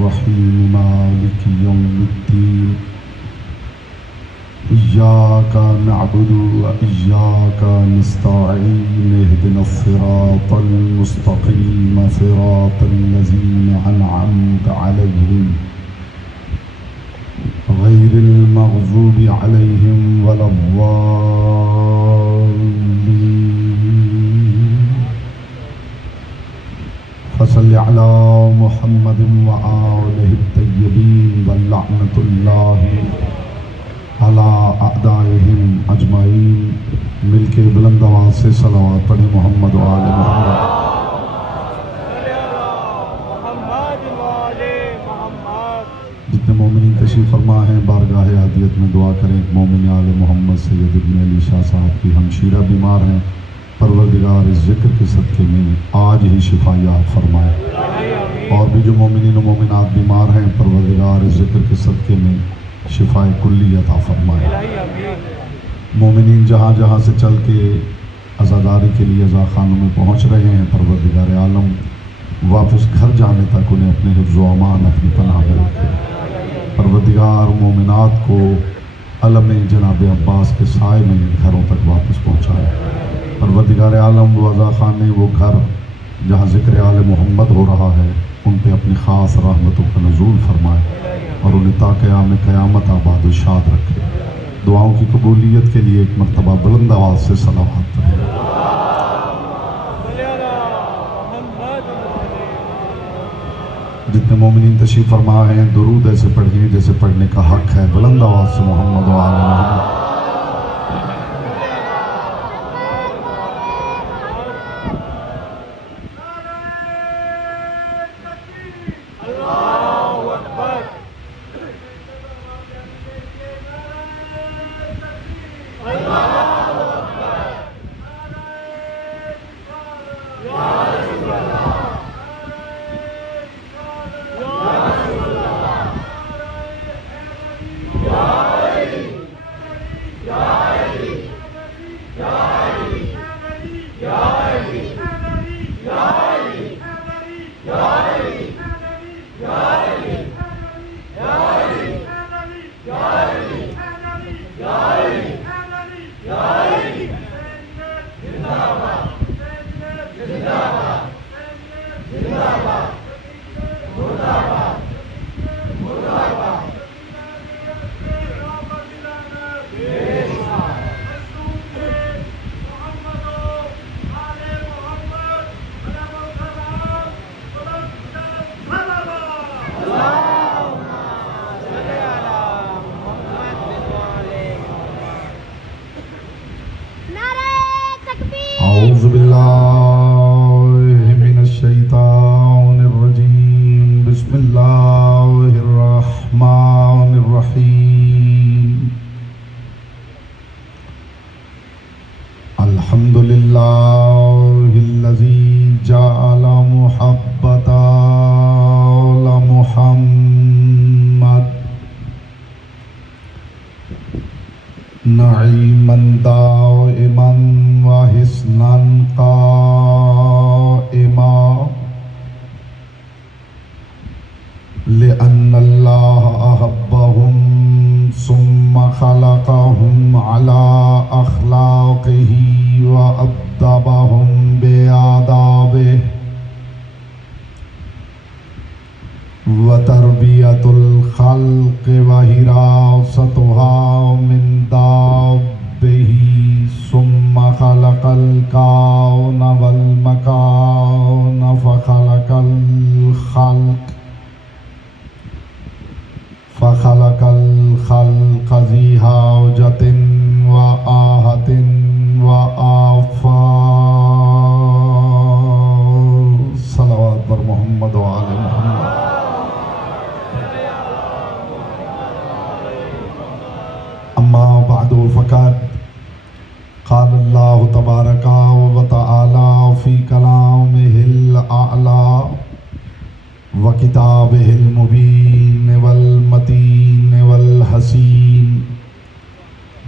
रहीम मालिक यौमिद्दीन इय्याका नअबुदु व इय्याका नस्तईन इहदिनस सिरातल मुस्तकीम सिरातल लज़ीना अनअमता अलैहिम गैरिल मग़ज़ूबि अलैहिम वलद्दाल्लीन फसल्लि अला मुहम्मदिन व आलिहि तय्यबीन व लअनतुल्लाहि अला अअदाइहिम अजमाइन। मिलके बुलंद आवाज़ से सलावत पढ़े मोहम्मद व आले मोहम्मद। जितने मोमिनीन तशरीफ़ फरमा हैं बारगाह हदियत में दुआ करें। मोमिन आले मोहम्मद सैयद इब्न अली शाह साहब की हमशीरा बीमार हैं, परवरदिगार इस जिक्र के सदक़े में आज ही शिफायात फरमाए। और भी जो मोमिनीन व मोमिनात बीमार हैं परवरदिगार इस जिक्र के सदक़े में शिफाए कुल्ली अता फरमाए। मोमिनीन जहाँ जहाँ से चल के अज़ादारी के लिए अज़ा खानों में पहुँच रहे हैं परवरदिगार आलम वापस घर जाने तक उन्हें अपने हिफ्ज़ व अमान अपनी पनाह में रखे। परवरदिगार मोमिनात को अलम जनाब अब्बास के साए में घरों तक वापस पहुँचाए। परवरदिगार आलम वो अज़ा खाने वो घर जहाँ ज़िक्र आले मोहम्मद हो रहा है उन पे अपनी ख़ास रहमतों का नज़ूल फरमाए और उन्हें ताक़याम क़यामत आबाद व शाद रखे। दुआओं की कबूलियत के लिए एक मरतबा बुलंद आवाज़ से सलावत पढ़ें। जितने मोमिनीन तशरीफ़ फरमा हैं दुरूद ऐसे पढ़िए जैसे पढ़ने का हक है। बुलंद आवाज़ से मोहम्मद व आले मोहम्मद। अल्हम्दुलिल्लाहिल्लज़ी जअला मुहब्बता ला मुहम्मद नईमन दाइमन व हिस्नन काइमा लिअन्नल्लाह अहब्बहुम सुम्मा खलक़हुम अला अख़लाक़िही व अद्दबहुम बिआदाबिही व तरबियतुल ख़ल्क़ व हिरासतुहा मिन दाब्बिही सुम्मा खलक़ल कौन वल मकान फ़खलक़ल ख़ल्क़ फ़खलक़ल ख़ल्क़ ज़ी हाजतिन व आहतिन व आफ़ात। सलावत बर मोहम्मद व आले मोहम्मद। अम्मा बअदु फ़क़द क़ाल अल्लाहु तबारक व तआला फ़ी कलामिहिल अअला व किताबिहिल मुबीन वल मतीन वल हसीन।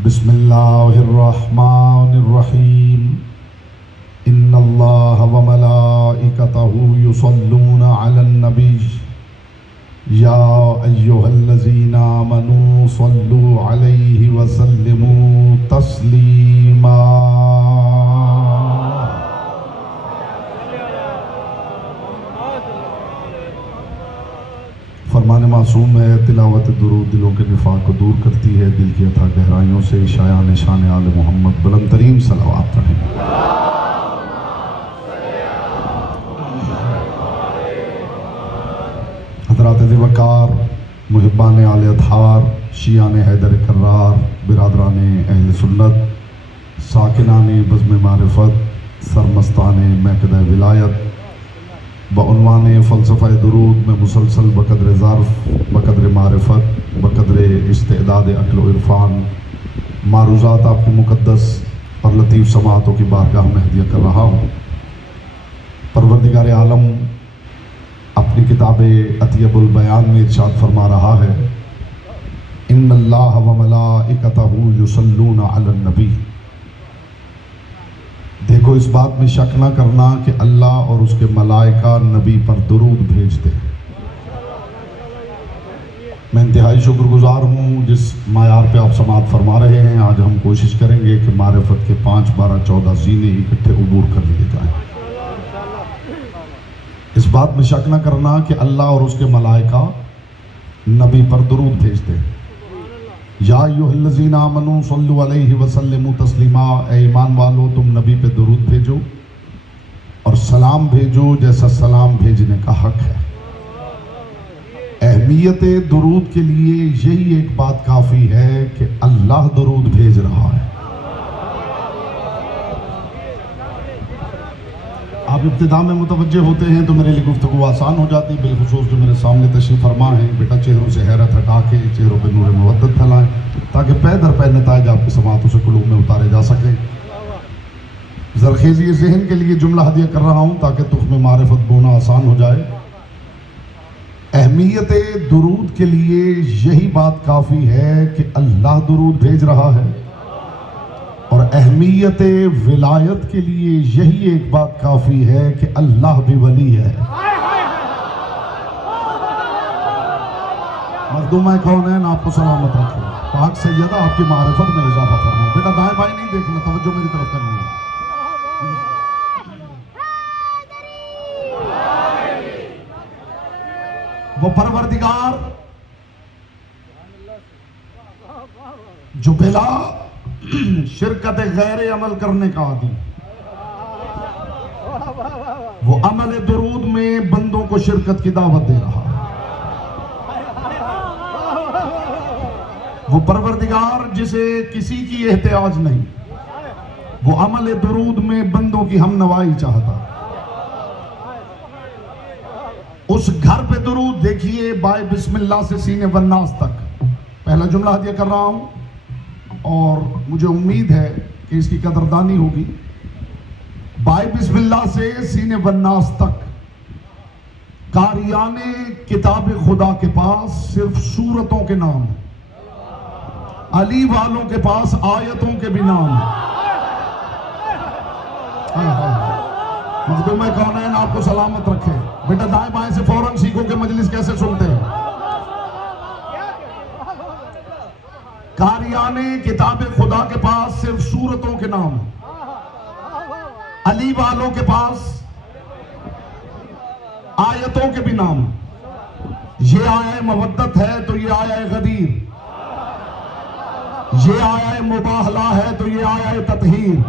बिस्मिल्लाहिर्रहमानिर्रहीम। इन्नल्लाह व मलाइकतहु युसल्लूना अलन नबी या अय्युहल्लज़ीना आमनू सल्लु अलैहि वसल्लिमू तस्लीमा। फरमान मासूम है, तिलावत दुरूद दिलों के निफाक को दूर करती है, दिल की अथाह गहराइयों से शायान शान आले मोहम्मद बुलंद तरीन सलावत रहें। हज़रात वक़ार, मुहिब्बान आले अतहार, शियान हैदर कर्रार, बिरादरान अहल सुन्नत, साकिनान बज़्म मारिफत, सरमस्तान महकद विलायत, बउनवान फ़लसफ़ा दुरूद में मुसलसल बक़द्र ज़र्फ़, बक़द्र मारिफत, बक़द्र इस्तेदाद अक़्ल व इरफ़ान मारूज़ात आपकी मुक़द्दस और लतीफ़ समातों की बारगाह में हदिया कर रहा हूँ। परवरदिगार आलम अपनी किताब अतियबुल बयान में इरशाद फरमा रहा है, इन्नल्लाह व मलाइकतहू युसल्लूना अलन नबी। देखो, इस बात में शक ना करना कि अल्लाह और उसके मलाइका नबी पर दुरूद भेजते हैं। मैं इंतहाई शुक्रगुजार हूँ जिस मायार पे आप समात फरमा रहे हैं। आज हम कोशिश करेंगे कि मारिफत के 5, 12, 14 जीने इकट्ठे उबूर कर लिए जाएँ। इस बात में शक न करना कि अल्लाह और उसके मलाइका नबी पर दुरूद भेजते हैं। या अय्युहल्लज़ीना आमनू सल्लु अलैहि वसल्लिमू तस्लीमा। ए ईमान वालो, तुम नबी पे दुरूद भेजो और सलाम भेजो जैसा सलाम भेजने का हक है। अहमियत दुरूद के लिए यही एक बात काफ़ी है कि अल्लाह दुरूद भेज रहा है। आप इब्तिदा में मुतवज्जे होते हैं तो मेरे लिए गुफ्तगू आसान हो जाती है। बिलखुसूस जो मेरे सामने तशरीफ़ फरमा है, बेटा चेहरों से हैरत हटा के चेहरों पर नूर मुवद्दत फैलाएं ताकि पै दर पै नताइज आपकी समातों से कुलूब में उतारे जा सकें। ज़रखेज़ी ज़हन के लिए जुमला हदिया कर रहा हूँ ताकि तुख्म मारिफत बोना आसान हो जाए। अहमियत दुरूद के लिए यही बात काफ़ी है कि अल्लाह दुरूद भेज रहा है, और अहमियत विलायत के लिए यही एक बात काफ़ी है कि अल्लाह भी वली है। मखदूम कौन है ना, आपको सलामत रखे। पाक सैयदा आपकी मारिफत में इजाफा फरमाओ। बेटा दाएं बाएं नहीं देखना, तवज्जो मेरी तरफ करनी है। वो परवरदिगार जो बिला शिरकत गैर अमल करने का आदि, वो अमल दुरूद में बंदों को शिरकत की दावत दे रहा है। वो परवरदिगार जिसे किसी की एहतियाज नहीं, वो अमल दुरूद में बंदों की हम नवाई चाहता। उस घर पे दुरूद देखिए, बाय बिस्मिल्लाह से सीने वन्नास तक। पहला जुमला हदिया कर रहा हूं और मुझे उम्मीद है कि इसकी कदरदानी होगी। बाय बिस्मिल्लाह से सीने वन्नास तक कारियाने किताब खुदा के पास सिर्फ सूरतों के नाम, अली वालों के पास आयतों के भी नाम। मखदूम कौन है ना, आपको सलामत रखे। बेटा दाएं बाएं से फौरन सीखो कि मजलिस कैसे सुनते हैं। कारियाने किताब खुदा के पास सिर्फ सूरतों के नाम, अली वालों के पास आयतों के भी नाम। ये आया मवद्दत है तो ये आया गदीर, ये आया मुबाहला है तो ये आया ततहीर,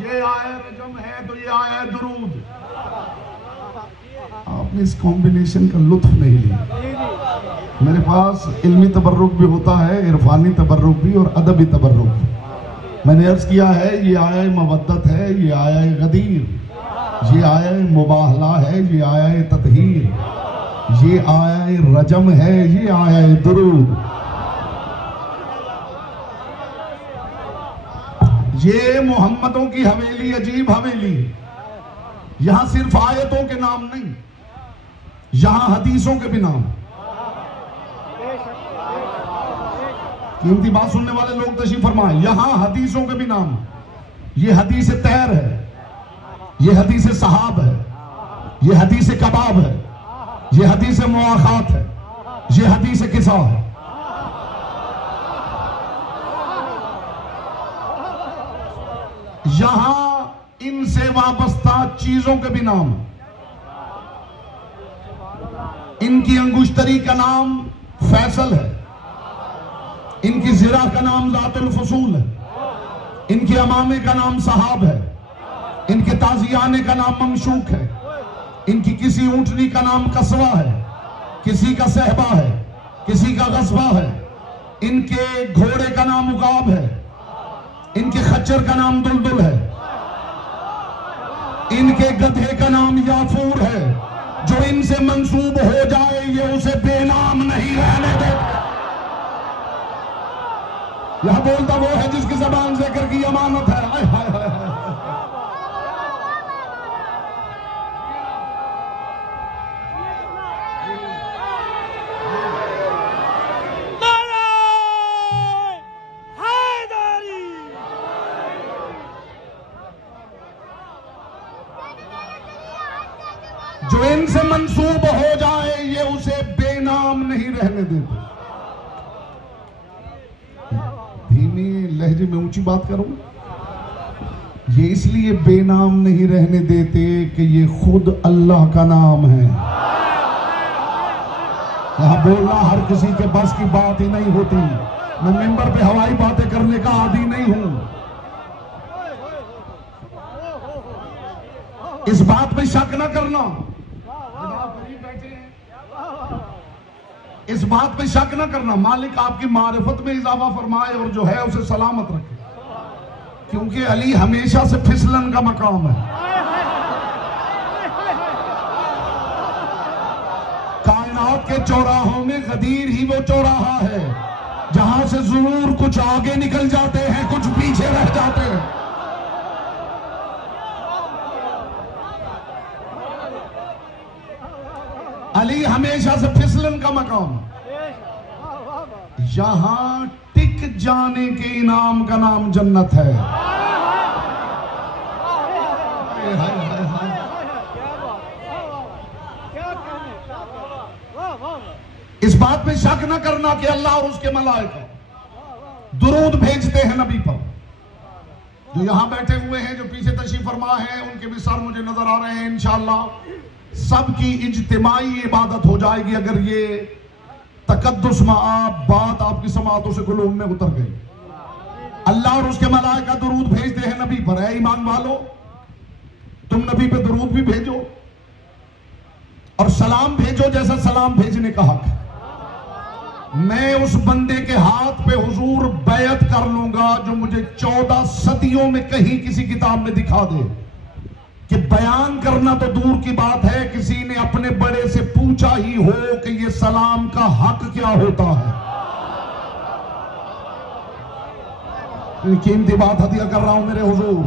ये आया रजम है तो ये आया दुरूद। आपने इस कॉम्बिनेशन का लुत्फ नहीं लिया। मेरे पास इल्मी तबर्रुक भी होता है, इरफानी तबर्रुक भी और अदबी तबर्रुक भी। मैंने अर्ज किया है ये आया मवद्दत है, ये आया गदीर, ये आया मुबाहला है, ये आया ततहीर, ये आया रजम है, ये आया दुरूद। ये मोहम्मदों की हवेली अजीब हवेली। यहां सिर्फ आयतों के नाम नहीं, यहां हदीसों के भी नाम। कीमती बात सुनने वाले लोग तशरीफ फरमाएं, यहां हदीसों के भी नाम। ये हदीस तैर है, ये हदीस सहाब है, ये हदीस कबाब है, ये हदीस मुआखात है, ये हदीस किसा है। यहां इनसे वाबस्ता चीजों के भी नाम, इनकी अंगुश्तरी का नाम फैसल है, इनकी जिरा का नाम जातुल फसूल है, इनके अमामे का नाम सहाब है, इनके ताजियाने का नाम ममशूक है, इनकी किसी ऊंटनी का नाम कसवा है, किसी का सहबा है, किसी का गस्बा है, इनके घोड़े का नाम उकाब है, इनके खच्चर का नाम दुलदुल है, इनके गधे का नाम याफूर है। जो इनसे मंसूब हो जाए ये उसे बेनाम नहीं रहने देते। यह बोलता वो है जिसकी ज़बान ज़िक्र की अमानत है। हाय हाय हाय हाय। जो इनसे मंसूब हो जाए ये उसे बेनाम नहीं रहने देते। धीमे लहजे में ऊंची बात करो। ये इसलिए बेनाम नहीं रहने देते कि ये खुद अल्लाह का नाम है। यहां बोलना हर किसी के बस की बात ही नहीं होती। मैं मिंबर पे हवाई बातें करने का आदी नहीं हूं। इस बात पे शक न करना, इस बात पे शक न करना, मालिक आपकी मारिफत में इजाफा फरमाए और जो है उसे सलामत रखे, क्योंकि अली हमेशा से फिसलन का मकाम है। कायनात के चौराहों में गदीर ही वो चौराहा है जहां से जरूर कुछ आगे निकल जाते हैं, कुछ पीछे रह जाते हैं। अली हमेशा से फिसलन का मकाम, यहां टिक जाने के इनाम का नाम जन्नत है। इस बात पे शक न करना कि अल्लाह और उसके मलाइका दुरूद भेजते हैं नबी पर। जो यहां बैठे हुए हैं, जो पीछे तशरीफ फरमा है, उनके भी सर मुझे नजर आ रहे हैं। इंशाअल्लाह सबकी इज्तिमाई इबादत हो जाएगी अगर ये तकद्दुस बात आपकी समातों से कुलूब में उतर गई। अल्लाह और उसके मलाइका दुरूद भेजते हैं नबी पर। है ईमान वालो, तुम नबी पे दुरूद भी भेजो और सलाम भेजो जैसा सलाम भेजने का हक है। मैं उस बंदे के हाथ पे हुजूर बैत कर लूंगा जो मुझे 14 सदियों में कहीं किसी किताब में दिखा दे कि बयान करना तो दूर की बात है, किसी ने अपने बड़े से पूछा ही हो कि ये सलाम का हक क्या होता है। कीमती बात हदिया कर रहा हूं मेरे हुजूर।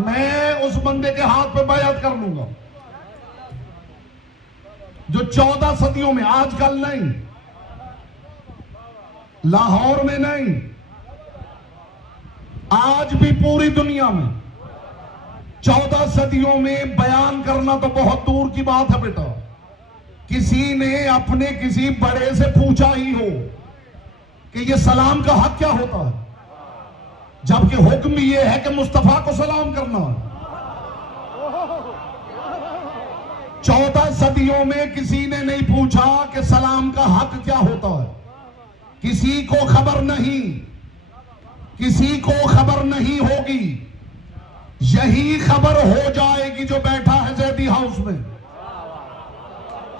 मैं उस बंदे के हाथ पे बैत कर लूंगा जो 14 सदियों में, आजकल नहीं, लाहौर में नहीं, आज भी पूरी दुनिया में 14 सदियों में बयान करना तो बहुत दूर की बात है बेटा। किसी ने अपने किसी बड़े से पूछा ही हो कि ये सलाम का हक क्या होता है, जबकि हुक्म ये है कि मुस्तफा को सलाम करना है। 14 सदियों में किसी ने नहीं पूछा कि सलाम का हक क्या होता है। किसी को खबर नहीं, किसी को खबर नहीं होगी। यही खबर हो जाएगी जो बैठा है जैदी हाउस में।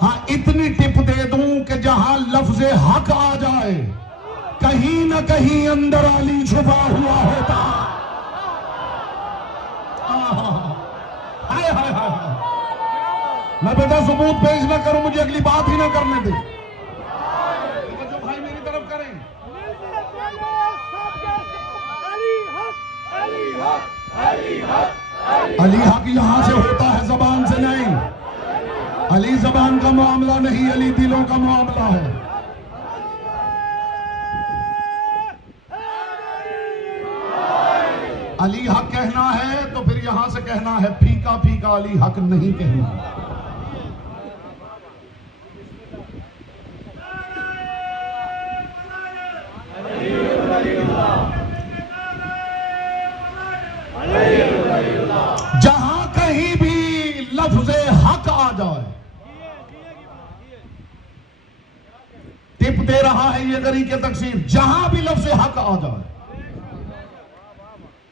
हाँ, इतनी टिप दे दूं कि जहां लफ्ज़ हक आ जाए कहीं ना कहीं अंदर अली छुपा हुआ होता। हाय हाय हाय। मैं बेटा सबूत पेश ना करूं, मुझे अगली बात ही ना करने दे। जो भाई मेरी तरफ करें, अली हक यहां से होता है, जबान से नहीं। अली जबान का मामला नहीं, अली दिलों का मामला है। अली हक कहना है तो फिर यहां से कहना है फीका फीका अली हक नहीं कहना। जहां कहीं भी लफ्ज़े हक आ जाए, टिप दे रहा है ये गरी के तकसीर, जहां भी लफ्ज़े हक आ जाए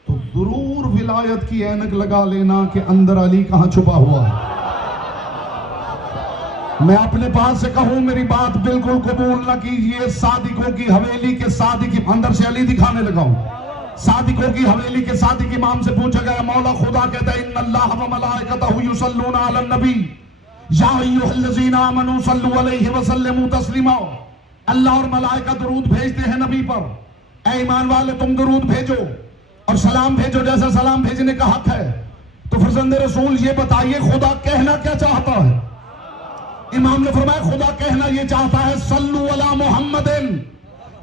तो जरूर विलायत की ऐनक लगा लेना कि अंदर अली कहां छुपा हुआ है। मैं अपने पास से कहूं, मेरी बात बिल्कुल कबूल ना कीजिए। सादिकों की हवेली के सादिक, अंदर से अली दिखाने लगा हूं। सादिकों की हवेली के सादिक इमाम से पूछा गया, मौला खुदा कहता है इन्नल्लाह व मलाइकतहु युसल्लूना अलन नबी या अय्युहल्लज़ीना आमनू सल्लु अलैहि व सल्लिमू तस्लीमा। अल्लाह और मलाइका दुरूद भेजते हैं नबी पर। ऐ ईमान वाले, तुम दुरूद भेजो और सलाम भेजो जैसा सलाम भेजने का हक है। तो फरजंदे रसूल ये बताइए, खुदा कहना क्या चाहता है? इमाम ने फरमाया, खुदा कहना ये चाहता है सल्लु अला मुहम्मदिन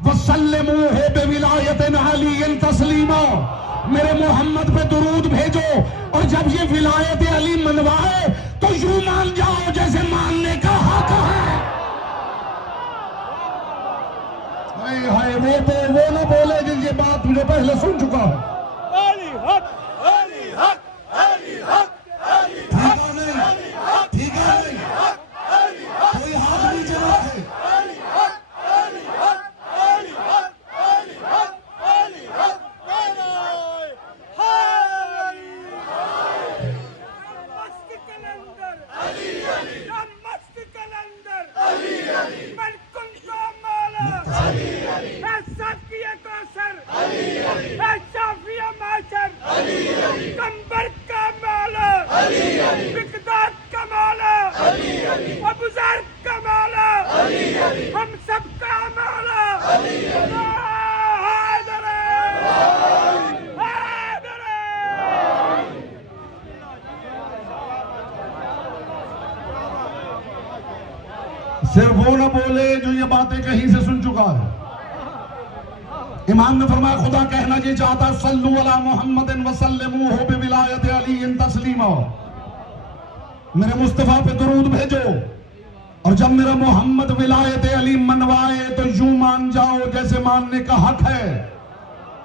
वसल्लिमूहु बिविलायतिन अलीयिन तस्लीमा। मेरे मोहम्मद पे दुरूद भेजो और जब ये विलायत अली मनवाए तो यूं मान जाओ जैसे मानने का हक है। हाय हाय, वो ना बोले जिन ये बात मुझे पहले सुन चुका है। अली हक, अली हक, अली हक, अली हक, अली हक, ठीक है नहीं, कोई हाथ नीचे रखे। अली हक, अली हक, अली हक, अली हक, अली हक, मस्त कलंदर अली अली, मस्त कलंदर अली अली, मन कुंतो मौला अली अली, साकिया कौसर अली अली, शाफिया माशर अली अली, कंबर का मौला अली अली, मिकदाद का मौला अली अली, अबूजर का मौला अली अली, हम सब का मौला अली अली। सिर्फ वो ना बोले जो ये बातें कहीं से सुन चुका है। इमाम ने फरमाया, खुदा कहना ये चाहता, सल्लु अला मुहम्मदिन वसल्लिमूहु बिविलायत अलीयिन तस्लीमा। मेरे मुस्तफा पे दुरूद भेजो और जब मेरा मोहम्मद विलायत अली मनवाए तो यूं मान जाओ जैसे मानने का हक है।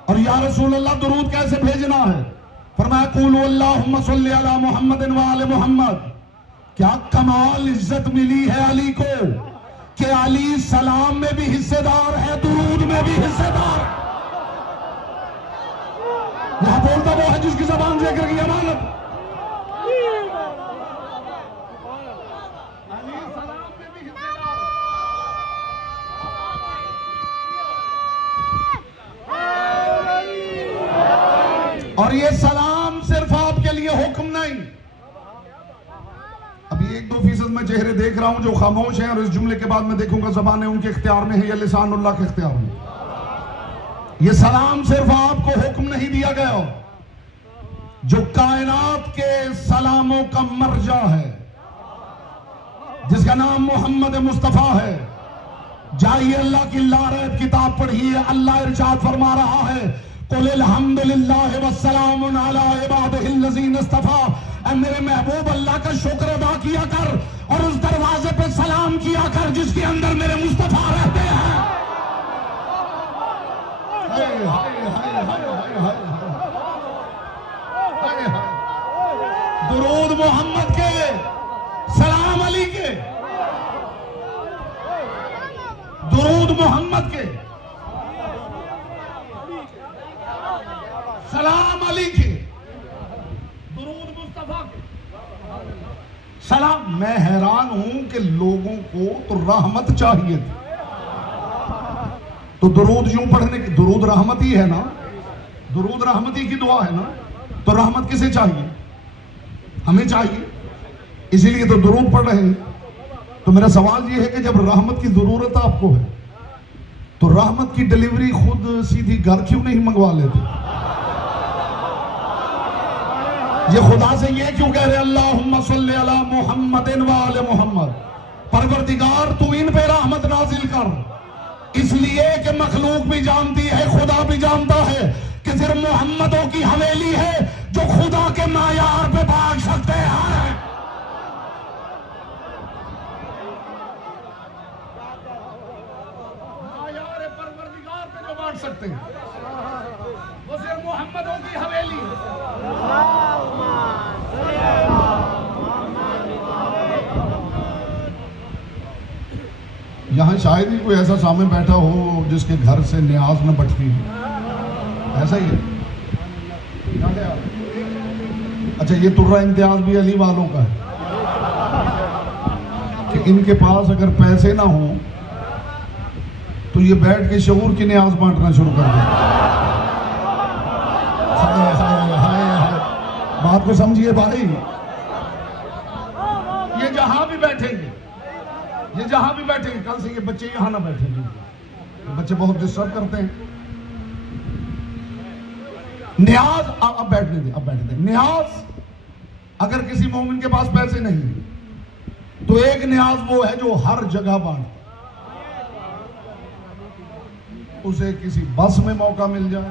और या रसूल अल्लाह, दुरूद कैसे भेजना है? फरमाया, कुलू अल्लाहुम्मा सल्लि अला मुहम्मदिन व आले मुहम्मद। क्या कमाल इज्जत मिली है अली को कि अली सलाम में भी हिस्सेदार है, दुरूद में भी हिस्सेदार। वहां बोलता वो है जिसकी जबान जिक्र की अमानत। और ये सलाम सिर्फ आपके लिए हुक्म नहीं। अभी 1-2% मैं चेहरे देख रहा हूं जो खामोश हैं और इस जुमले के बाद मैं देखूंगा जबानें उनके इख्तियार में है या लिसानुल्लाह के इख्तियार में। ये सलाम सिर्फ आपको हुक्म नहीं दिया गया, जो कायनात के सलामों का मर्जा है, जिसका नाम मोहम्मद मुस्तफा है। जाइए अल्लाह की लारत किताब पढ़िए, अल्लाह इरशाद फरमा रहा है, कुल अल्हम्दुलिल्लाहि वस्सलामुन अला इबादिहिल्लज़ीना इस्तफ़ा। मेरे महबूब अल्लाह का शुक्र अदा किया कर और उस दरवाजे पे सलाम किया कर जिसके अंदर मेरे मुस्तफा रहते हैं। हाय हाय हाय हाय हाय हाय हाय। दुरूद मोहम्मद के, सलाम अली के, दुरूद मोहम्मद के, सलाम अली के, दुरूद मुस्तफा के, सलाम। मैं हैरान हूं कि लोगों को तो रहमत चाहिए थी, तो दुरूद यूं पढ़ने की, दुरूद रहमत ही है ना, दुरूद रहमती की दुआ है ना, तो रहमत किसे चाहिए? हमें चाहिए, इसीलिए तो दुरूद पढ़ रहे हैं। तो मेरा सवाल यह है कि जब रहमत की जरूरत आपको है तो रहमत की डिलीवरी खुद सीधी घर क्यों नहीं मंगवा लेते? ये खुदा से ये क्यों कह रहे अल्लाहुम्मा सल्ली अला मुहम्मदिन व आले मुहम्मद। परवरदिगार तू इन पे रहमत नाजिल कर, इसलिए कि मखलूक भी जानती है, खुदा भी जानता है कि कि सिर्फ मोहम्मदों की हवेली है जो खुदा के मायार पे बांट सकते हैं। मायार परवरदिगार पे जो बांट सकते हैं वो सिर्फ मोहम्मदों की हवेली है। यहाँ शायद ही कोई ऐसा सामने बैठा हो जिसके घर से न्याज न बटती हो। ऐसा ही है। अच्छा, ये तुर्रा इम्तियाज भी अली वालों का है कि इनके पास अगर पैसे ना हो तो ये बैठ के शऊर की न्याज बांटना शुरू कर दे। बात को समझिए भाई। ये जहां भी बैठेंगे, ये जहां भी बैठेंगे, कल से ये बच्चे यहां ना बैठेंगे। ये बच्चे बहुत डिस्टर्ब करते हैं। न्याज अब बैठने दे, अब बैठने दे। न्याज अगर किसी मोमिन के पास पैसे नहीं तो एक न्याज वो है जो हर जगह बांट, उसे किसी बस में मौका मिल जाए,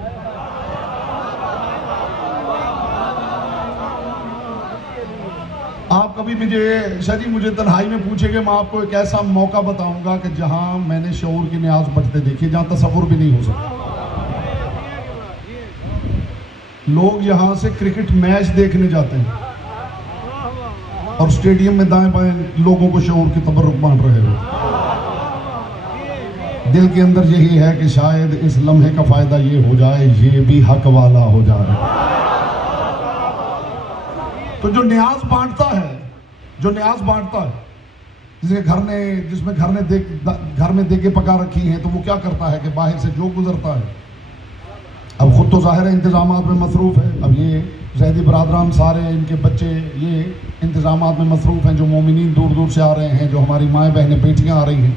आप कभी मुझे तन्हाई में पूछेंगे, मैं आपको एक ऐसा मौका बताऊंगा कि जहां मैंने शऊर की न्याज बढ़ते देखी, जहां तसव्वुर भी नहीं हो सकता। लोग यहां से क्रिकेट मैच देखने जाते हैं और स्टेडियम में दाएं बाएं लोगों को शऊर की तबर्रुक बांट रहे हो। दिल के अंदर यही है कि शायद इस लम्हे का फायदा ये हो जाए, ये भी हक वाला हो जाए। तो जो न्याज बांटता है, जिसमें घर में देके पका रखी है, तो वो क्या करता है कि बाहर से जो गुजरता है, अब खुद तो जाहिर है इंतजामात में मसरूफ है। अब ये जैदी बरादरान सारे, इनके बच्चे ये इंतजामात में मसरूफ हैं। जो मोमिनीन दूर दूर से आ रहे हैं, जो हमारी माएँ बहनें बेटियाँ आ रही हैं,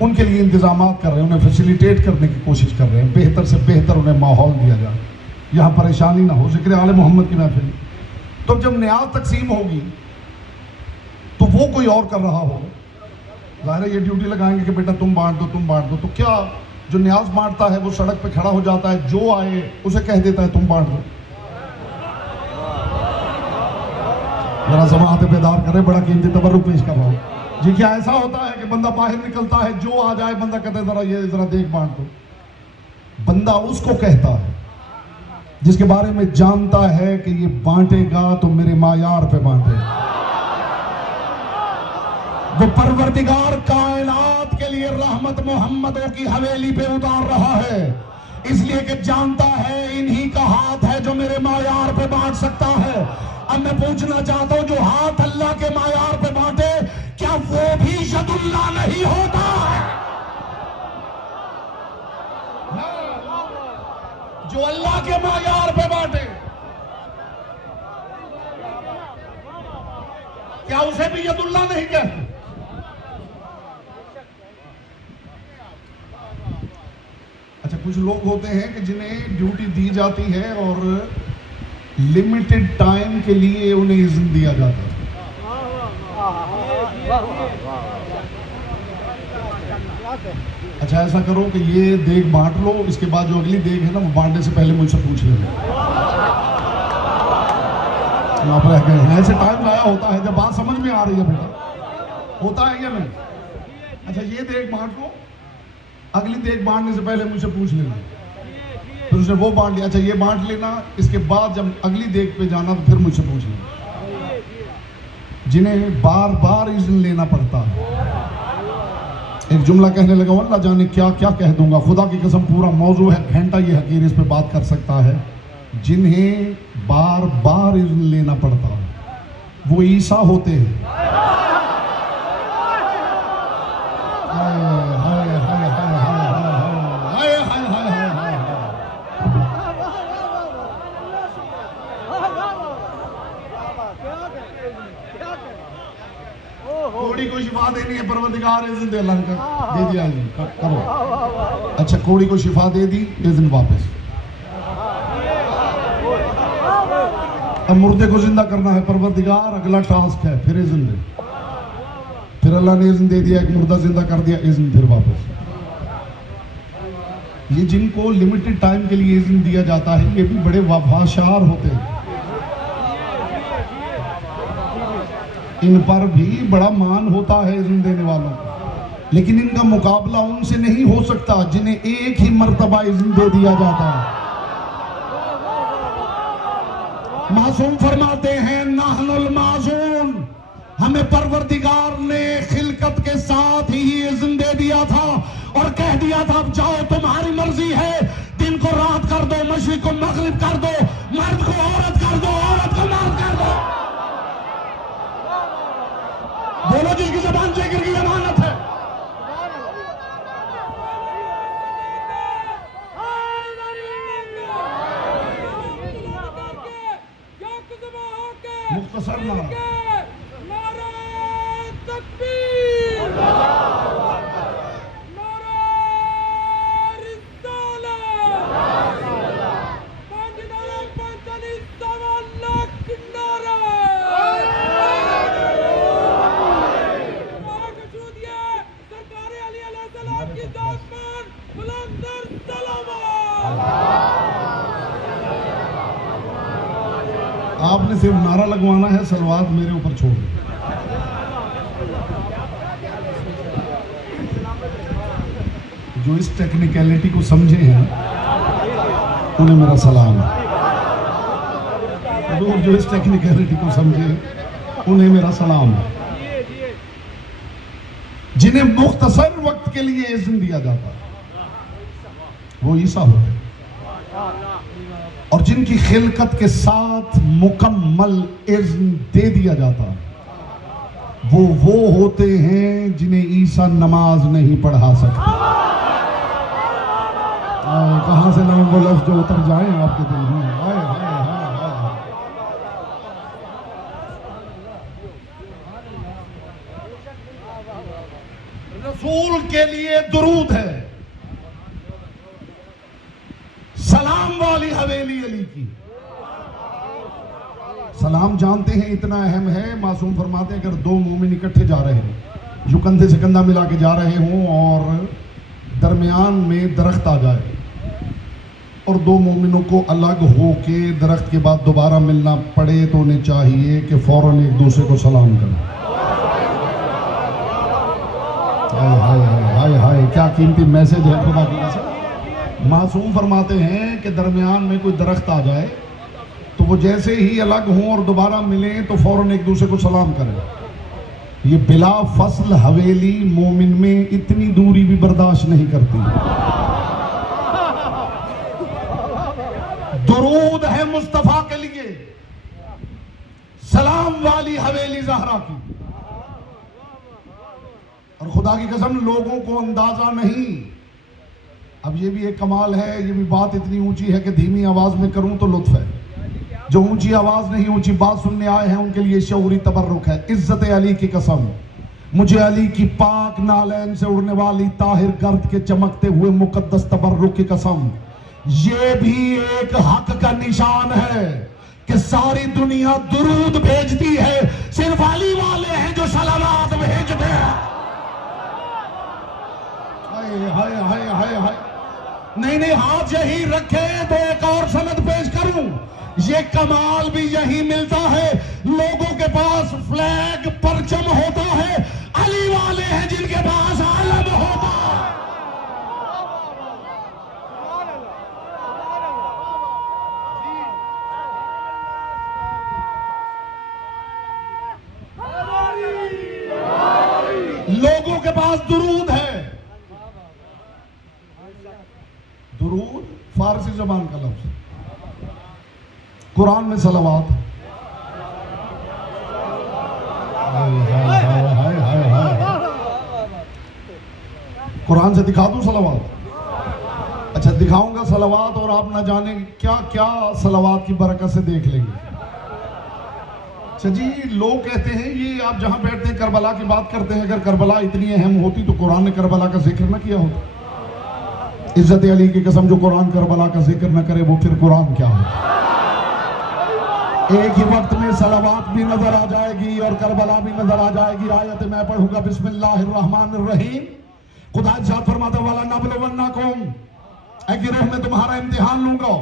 उनके लिए इंतजामात कर रहे हैं, उन्हें फैसिलिटेट करने की कोशिश कर रहे हैं, बेहतर से बेहतर उन्हें माहौल दिया जाए, यहाँ परेशानी ना हो। जिक्र आले मोहम्मद की महफिल। तो जब न्याज तकसीम होगी तो वो कोई और कर रहा हो, जाहिर है ये ड्यूटी लगाएंगे कि बेटा तुम बांट दो। तो क्या जो न्याज बांटता है वो सड़क पे खड़ा हो जाता है, जो आए उसे कह देता है तुम बांट दो। जरा समाअत बेदार करे, बड़ा कीमती तबर्रुक पेश कर रहा हूं जी। क्या ऐसा होता है कि बंदा बाहर निकलता है, जो आ जाए बंदा कहता है जरा देख बांट दो। बंदा उसको कहता है जिसके बारे में जानता है कि ये बांटेगा तो मेरे मायार पे बांटेगा। वो परवरदिगार कायनात के लिए रहमत मोहम्मदों की हवेली पे उतार रहा है, इसलिए कि जानता है इन्हीं का हाथ है जो मेरे मायार पे बांट सकता है। अब मैं पूछना चाहता हूं, जो हाथ अल्लाह के मायार पे बांटे, क्या वो भी यदुल्लाह नहीं होता है? जो अल्लाह के मायार पे बांटे, क्या उसे भी यदुल्लाह नहीं कहते? अच्छा, कुछ लोग होते हैं कि जिन्हें ड्यूटी दी जाती है और लिमिटेड टाइम के लिए उन्हें इज़्न दिया जाता है। अच्छा, ऐसा करो कि ये देख बांट लो, इसके बाद जो अगली देख है ना, वो बांटने से पहले मुझसे पूछ लेना। आप रह गए, ऐसे टाइम लाया होता है जब बात समझ में आ रही है बेटा, होता है या नहीं? अच्छा, ये देख बांट लो, अगली देख बांटने से पहले मुझसे पूछ लेना। फिर उसने वो बांट लिया, अच्छा ये बांट लेना, इसके बाद जब अगली देख पे जाना तो फिर मुझसे पूछ लेना। जिन्हें बार बार इज़्न लेना पड़ता है, एक जुमला कहने लगा, अल्लाह जाने क्या क्या कह दूंगा, खुदा की कसम पूरा मौजू है, घंटा ये हकीर इस पे बात कर सकता है। जिन्हें बार बार इज़्न लेना पड़ता है वो ईसा होते हैं। कोड़ी को शिफा देनी है, परवरदिगार इज़्न दे, अल्लाह ने दे दिया जी, करो। अच्छा, कोड़ी को शिफा दे दी, इज़्न वापस। अब मुर्दे को जिंदा करना है, परवरदिगार अगला टास्क है, फिर इज़्न दे। फिर अल्लाह ने इज़्न दे दिया, एक मुर्दा जिंदा कर दिया, इज़्न फिर वापस। ये जिनको लिमिटेड टाइम के लिए इज़्न दिया जाता है, ये भी बड़े वफादार होते हैं, इन पर भी बड़ा मान होता है इज़्न देने वालों को, लेकिन इनका मुकाबला उनसे नहीं हो सकता जिन्हें एक ही मर्तबा इज़्न दे दिया जाता है। मासूम फरमाते हैं नाहनुल मासूम, हमें परवरदिगार ने खिलकत के साथ ही इज़्न दे दिया था और कह दिया था अब जाओ तुम्हारी मर्जी है, दिन को रात कर दो, मशरिक को मगरिब कर दो, मर्द को औरत कर दो, औरत को मर्द कर दो। बोलो जिसकी ज़बान जिक्र की अमानत है। मुख्तसर नारा आपने सिर्फ नारा लगवाना है, सलवात मेरे ऊपर छोड़ दो। जो इस टेक्निकलिटी को समझे हैं उन्हें मेरा सलाम है। जो इस टेक्निकलिटी को समझे उन्हें मेरा सलाम है। जिन्हें मुख्तसर वक्त के लिए इज़्न दिया जाता वो ईसा होते हैं, और जिनकी खिलकत के साथ मुकम्मल इज़्न दे दिया जाता वो होते हैं जिन्हें ईसा नमाज नहीं पढ़ा सकता। कहां से नाम वो लफ्ज़ जो उतर जाए आपके दिल में। हाय हाय हाय हाय। रसूल के लिए दुरूद है, सलाम वाली हवेली अली की। सलाम जानते हैं इतना अहम है, मासूम फरमाते हैं अगर दो मोमिन इकट्ठे जा रहे हैं, जो कंधे से कंधा मिला के जा रहे हों और दरमियान में दरख्त आ जाए और दो मोमिनों को अलग होके दरख्त के बाद दोबारा मिलना पड़े, तो उन्हें चाहिए कि फौरन एक दूसरे को सलाम करें। हाय हाय हाय हाय, क्या कीमती मैसेज है खुदा की कसम। मासूम फरमाते हैं कि दरमियान में कोई दरख्त आ जाए तो वो जैसे ही अलग हों और दोबारा मिलें तो फौरन एक दूसरे को सलाम करें। ये बिला फसल हवेली मोमिन में इतनी दूरी भी बर्दाश्त नहीं करती। दुरूद है मुस्तफा के लिए, सलाम वाली हवेली ज़हरा की। और खुदा की कसम लोगों को अंदाजा नहीं, अब ये भी एक कमाल है, ये भी बात इतनी ऊंची है कि धीमी आवाज में करूं तो लुत्फ है। जो ऊंची आवाज नहीं ऊंची बात सुनने आए हैं उनके लिए शऊरी तबर्रुक है। इज्जत अली की कसम, मुझे अली की पाक नालैन से उड़ने वाली ताहिर गर्द के चमकते हुए मुकद्दस तबर्रुक की कसम, ये भी एक हक का निशान है कि सारी दुनिया दुरूद भेजती है, सिर्फ अली वाले हैं जो सलावात भेजते हैं। हाय हाय हाय हाय। नहीं हाथ यही रखे तो एक और सनद पेश करूं। ये कमाल भी यही मिलता है, लोगों के पास फ्लैग परचम होता है, अली वाले हैं जिनके पास आलम होता है। लोगों के पास दुरूद है। दुरूद फारसी जबान का लफ्ज, कुरान में सलावात। कुरान से दिखा दूं सलावात? अच्छा दिखाऊंगा सलावात और आप ना जाने क्या क्या सलावात की बरकत से देख लेंगे। अच्छा जी, लोग कहते हैं ये आप जहां बैठते हैं करबला की बात करते हैं, अगर करबला इतनी अहम होती तो कुरान ने करबला का जिक्र ना किया होता। इज्जत अली की कसम, जो कुरान करबला का जिक्र न करे वो फिर कुरान क्या है। एक ही वक्त में सलावात भी नजर आ जाएगी और करबला भी नजर आ जाएगी। आयत मैं पढ़ूंगा, बिस्मिल्लाहिर्रहमानिर्रहीम। खुदा इरशाद फरमाता वाला नबलुवन्नकुम, ऐ गिरोह में तुम्हारा इम्तिहान लूंगा,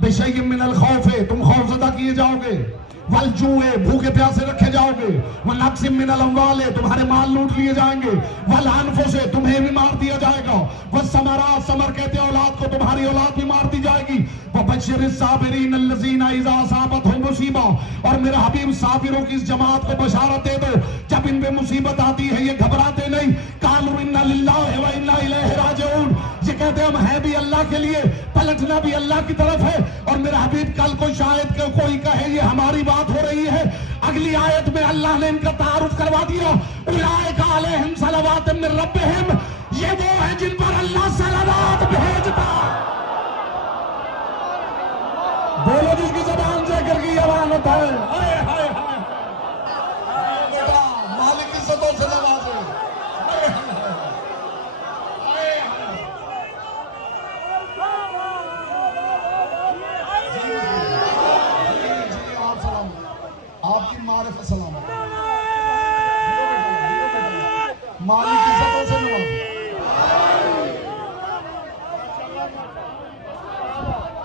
बेशय्यिम मिनल खौफ है, तुम खौफजदा किए जाओगे, वल जुए, भूखे प्यासे रखे जाओगे, वल नक्सिम मिनल अमवाले, तुम्हारे माल लूट लिए जाएंगे, वल अनफुसे, तुम्हें भी मार दिया जाएगा, वल समरा, समर कहते हैं औलाद को, तुम्हारी औलाद भी मार दी जाएगी, वबश्शिरिस साबिरीन अल्लज़ीना इज़ा असाबतहुम मुसीबा, और मेरा हबीब साबिरों की इस जमात को बशारत दे दो, जब इन पे मुसीबत आती है ये घबराते नहीं, कालू इन्ना लिल्लाहि व इन्ना इलैहि राजिऊन, ये कहते हम हैं भी अल्लाह के लिए, पलटना भी अल्लाह की तरफ है। और मेरा हबीब कल को शायद कोई कहे ये हमारी बात हो रही है, अगली आयत में अल्लाह ने इनका तारुफ करवा दिया, उलाइका अलैहिम सलवातुम मिर रब्बिहिम, ये वो है जिन पर अल्लाह सलावत भेजता। बोलो जिसकी जबान से कर की अमानत है, हाय हाय हाय बेटा मालिक इज्जतों से नवाजे, हाय हाय हाय हाय। आपकी मारिफत सलाम, मालिक इज्जतों से नवाजे।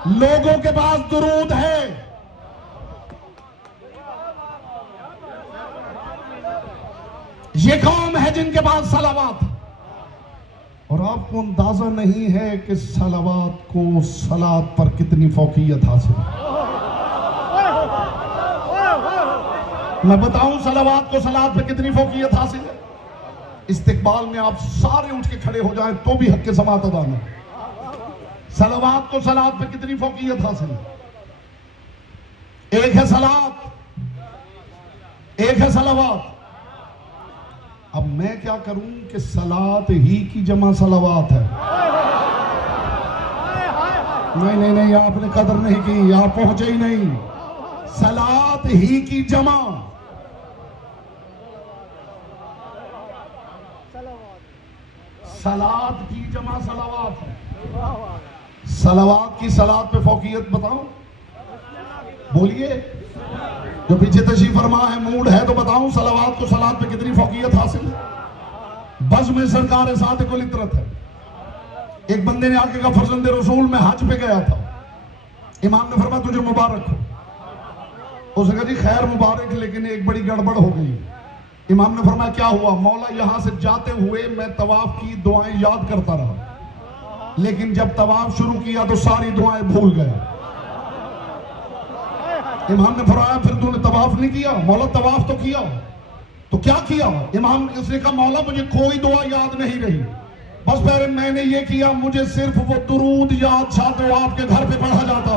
लोगों के पास दुरूद है, ये कौम है जिनके पास सलावत, और आपको अंदाजा नहीं है कि सलावत को सलात पर कितनी फौकियत हासिल है। मैं बताऊं सलावत को सलात पे कितनी फौकियत हासिल है। इस्तिकबाल में आप सारे उठ के खड़े हो जाएं तो भी हक के समात अदा नहीं। सलावत को सलात पे कितनी फौकियत हासिल है। एक है सलात, एक है सलावत। अब मैं क्या करूं कि सलात ही की जमा सलावत है। नहीं नहीं नहीं, आपने कदर नहीं की, आप पहुंचे ही नहीं। सलात ही की जमा सलात की जमा सलावत है। सलावत की सलात पे फौकियत बताऊं, बोलिए। जो पीछे तशरीफ फरमा है मूड है तो बताऊं सलावत को सलात पे कितनी फौकियत हासिल है। बज़्म में सरकार सादिकुल इतरत है। एक बंदे ने आके कहा फर्जंद रसूल मैं हज पे गया था, इमाम ने फरमाया तुझे मुबारक हो। उसने कहा जी खैर मुबारक, लेकिन एक बड़ी गड़बड़ हो गई। इमाम ने फरमाया क्या हुआ? मौला यहां से जाते हुए मैं तवाफ की दुआएं याद करता रहा, लेकिन जब तवाफ शुरू किया तो सारी दुआएं भूल गया। इमाम ने फरमाया फिर तूने तवाफ नहीं किया? मौला तवाफ तो किया। तो क्या किया? इमाम इसने कहा मौला मुझे कोई दुआ याद नहीं रही, बस फिर मैंने ये किया, मुझे सिर्फ वो दुरूद याद था जो आपके घर पे पढ़ा जाता।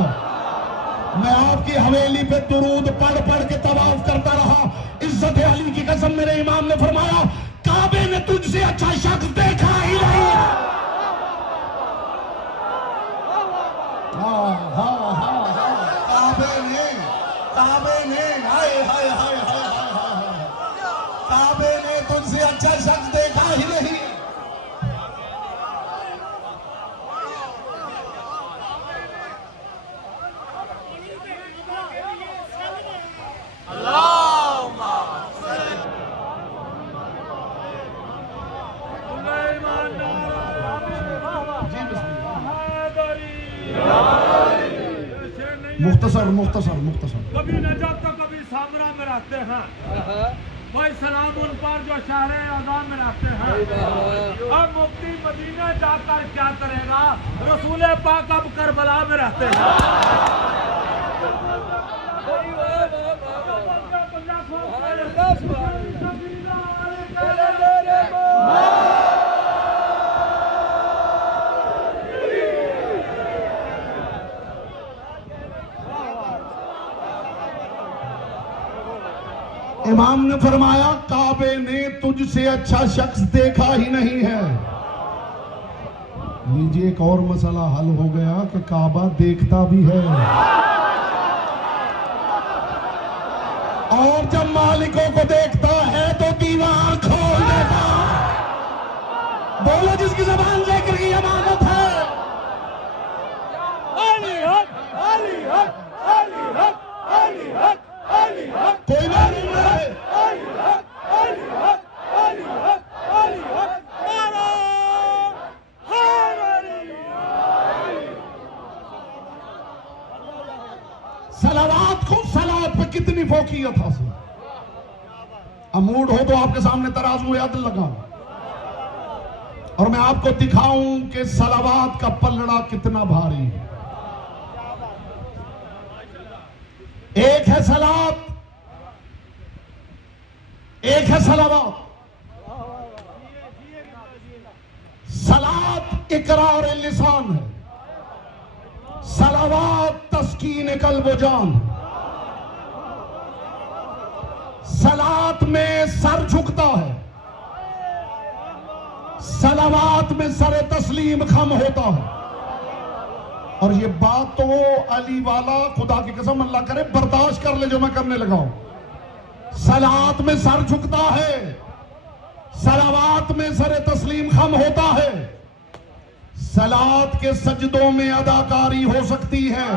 मैं आपकी हवेली पे दुरूद पढ़ पढ़ के तवाफ करता रहा। इज्जत अली की कसम मेरे इमाम ने फरमाया काबे ने तुझसे अच्छा शख्स देखा ही नहीं है। काबे ने हाय हाय हाय हाय हाय, काबे ने तुझसे अच्छा शख्स देखा ही नहीं। मुख्तसर मुख्तसर मुख्तसर। कभी नजफ तो कभी सामरा में रहते हैं, भाई सलाम उन पर जो शहर आज़ाम में रहते हैं। अब मुफ्ती मदीना जाकर क्या करेगा? रसूल पाक अब करबला में रहते हैं। इमाम ने फरमाया काबे ने तुझसे अच्छा शख्स देखा ही नहीं है। लीजिए एक और मसला हल हो गया कि काबा देखता भी है, और जब मालिकों को देखता है तो दीवार खोल देता। बोलो जिसकी जबान जिक्र की अमानत है। अली हक, अली हक, अली हक, अली हक, अली हक। कोई मालूम नहीं। अली हक, अली हक, अली हक, अली हक। नारा हैदरी। फोकियत हासिल। अब मूड हो तो आपके सामने तराजू अदल लगाऊं और मैं आपको दिखाऊं कि सलावात का पलड़ा कितना भारी है। एक है सलात, एक है सलावात। सलात इकरार लिसान है, सलावात तस्कीन कल्ब व जान। सलात में सर झुकता है, सलावात में सर तस्लीम खम होता है। और ये बात तो अली वाला खुदा की कसम अल्लाह करे बर्दाश्त कर ले जो मैं करने लगा हूं। सलात में सर झुकता है, सलावात में सर तस्लीम खम होता है। सलात के सजदों में अदाकारी हो सकती है।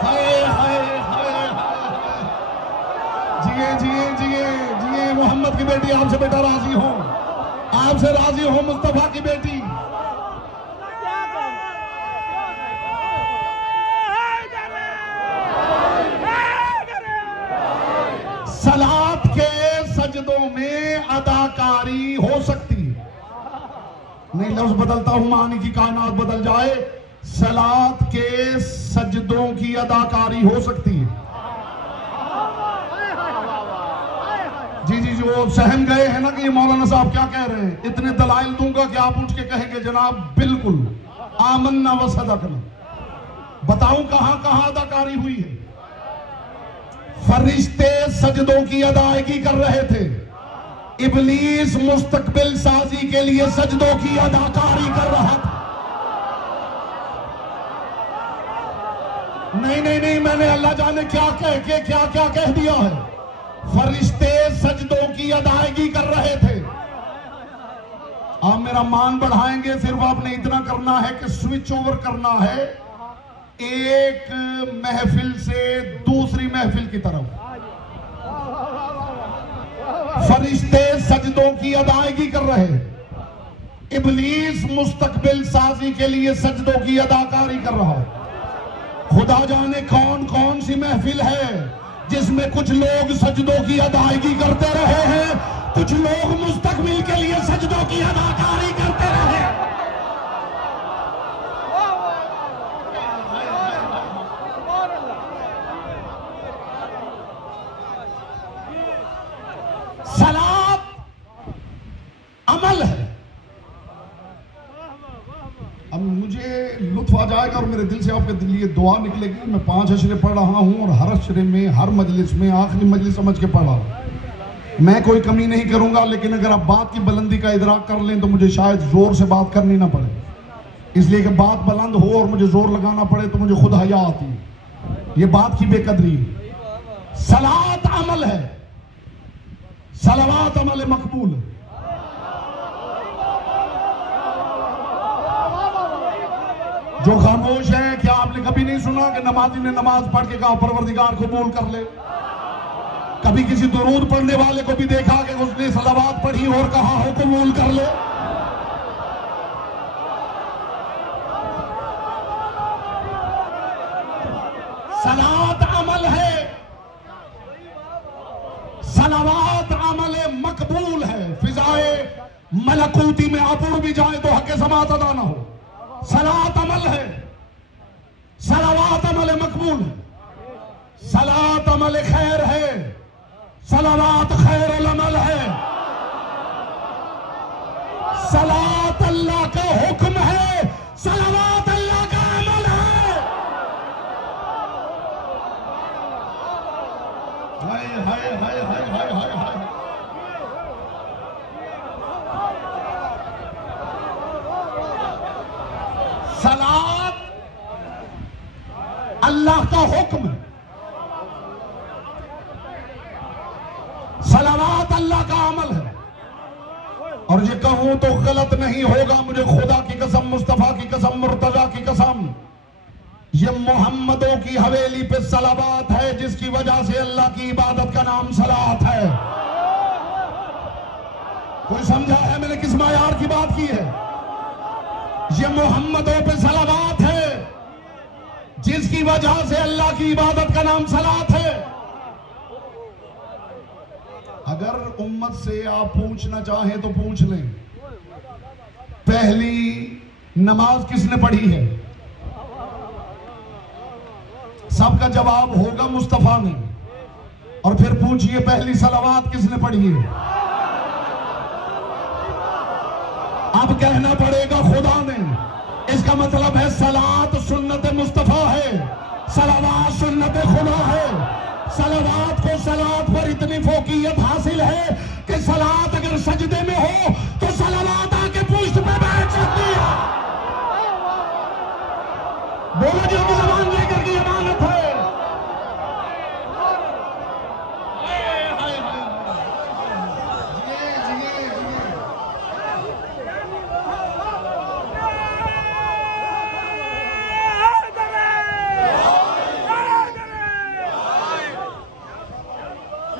हाय हाय हाय जिए जिए जिए जिए मोहम्मद की बेटी, आपसे बेटा राजी हो, आपसे राजी हो मुस्तफा की बेटी। सलात के सजदों में अदाकारी हो सकती है। नहीं लफ्ज बदलता हूं, मानी की कायनात बदल जाए। सलात के सजदों की अदाकारी हो सकती है। जी जी जी, वो सहम गए हैं ना कि ये मौलाना साहब क्या कह रहे हैं। इतने दलाइल दूंगा कि आप उठ के कहेंगे जनाब बिल्कुल आमन्ना व सदकना। बताऊं कहां कहां अदाकारी हुई है। फरिश्ते सजदों की अदायगी कर रहे थे, इब्लीस मुस्तकबिल साजी के लिए सजदों की अदाकारी कर रहा था। नहीं नहीं नहीं, मैंने अल्लाह जाने क्या कह के क्या क्या कह दिया है। फरिश्ते सजदों की अदायगी कर रहे थे। आप मेरा मान बढ़ाएंगे, सिर्फ आपने इतना करना है कि स्विच ओवर करना है एक महफिल से दूसरी महफिल की तरफ। फरिश्ते सजदों की अदायगी कर रहे हैं, इब्लीस मुस्तकबिल साजी के लिए सजदों की अदाकारी कर रहा है। खुदा जाने कौन कौन सी महफिल है जिसमें कुछ लोग सजदों की अदायगी करते रहे हैं, कुछ लोग मुस्तकबिल के लिए सजदों की अदाकारी करते रहे। सलात अमल है। अब मुझे लुत्फ आ जाएगा और मेरे दिल से आपके लिए दुआ निकलेगी। मैं 5 अशरे पढ़ रहा हूं और हर अशरे में हर मजलिस में आखिरी मजलिस समझ के पढ़ रहा हूं। मैं कोई कमी नहीं करूंगा, लेकिन अगर आप बात की बुलंदी का इदराक कर लें तो मुझे शायद जोर से बात करनी ना पड़े, इसलिए कि बात बुलंद हो और मुझे जोर लगाना पड़े तो मुझे खुद हया आती है। ये बात की बेकदरी है। सलात अमल है, सलावात अमल मकबूल है। जो खामोश है, क्या आपने कभी नहीं सुना कि नमाजी ने नमाज पढ़ के कहा परवरदिगार कबूल कर ले? कभी किसी दुरूद पढ़ने वाले को भी देखा कि उसने सलावात पढ़ी और कहा हो कबूल कर ले? सलात अमल है, सलावात अमल मकबूल है। फिजाए मलकूती में आप उड़ भी जाए तो हक़ समात अदा ना हो। सलात अमल है, सलावात अमल मकबूल है। सलात अमल खैर है, सलावात खैर अमल है। सलात अल्लाह का हुक्म है, सलावात अल्लाह का अमल है। हाय हाय हाय हाय हाय हाय हाय। सलात अल्लाह का हुक्म है, सलावात अल्लाह का अमल है। और ये कहूं तो गलत नहीं होगा, मुझे खुदा की कसम, मुस्तफा की कसम, मुर्तजा की कसम, ये मोहम्मदों की हवेली पे सलावात है जिसकी वजह से अल्लाह की इबादत का नाम सलात है। कोई समझा है मैंने किस मायार की बात की है? ये मोहम्मदों पे सलावात है जिसकी वजह से अल्लाह की इबादत का नाम सलात है। अगर उम्मत से आप पूछना चाहें तो पूछ लें, पहली नमाज किसने पढ़ी है? सबका जवाब होगा मुस्तफा ने। और फिर पूछिए पहली सलावात किसने पढ़ी है? अब कहना पड़ेगा खुदा ने। इसका मतलब है सलात सुन्नत मुस्तफा है, सलावात सुन्नत खुदा है। सलावात को सलात पर इतनी फोकियत हासिल है कि सलात अगर सजदे में हो तो सलावात आके पुष्ट पे बैठ सकती है। बोलो जी, हम जबान लेकर की अमानत है।